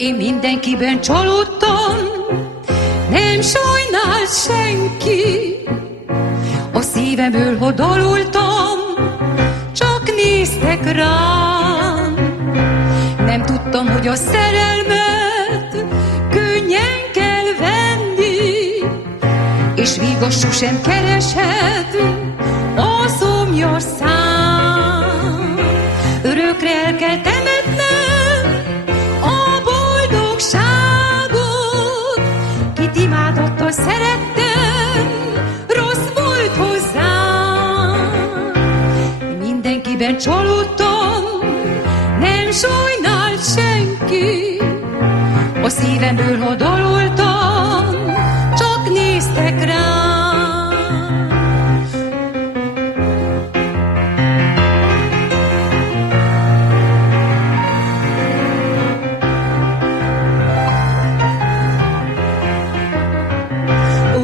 Én mindenkiben csalódtam, nem sajnál senki. A szívemből, ha daloltam, csak néztek rám. Nem tudtam, hogy a szerelmet könnyen kell venni, és vigasz sosem kereshet a szomjas szám. Örökre el kell temetnem a boldogságot, kit imádottal szerettem, rossz volt hozzám. Mindenkiben csalódtam, nem sajnált senki. A szívemből, ha daloltam, csak néztek rám.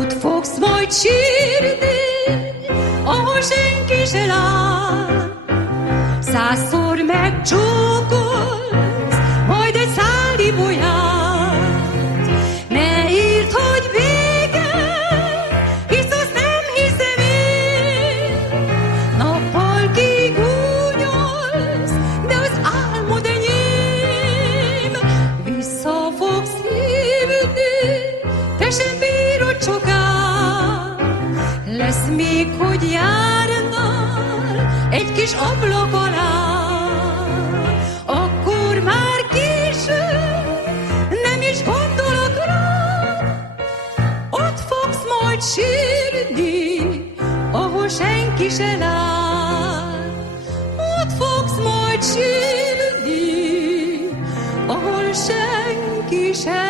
Ott fogsz majd sírni, ahol senki se lát. 100-szor megcsókolsz, majd egy szál ibolyát. Ne írd, hogy vége, hisz azt nem hiszem én. Nappal kigúnyolsz, de az álmod enyém. Vissza fogsz hívni, te sem bírod soká. Lesz még, hogy járnál egy kis ablak alá. Akkor már késő, nem is gondolok rád. Ott fogsz majd sírni, ahol senki se lát. Ott fogsz majd sírni, ahol senki se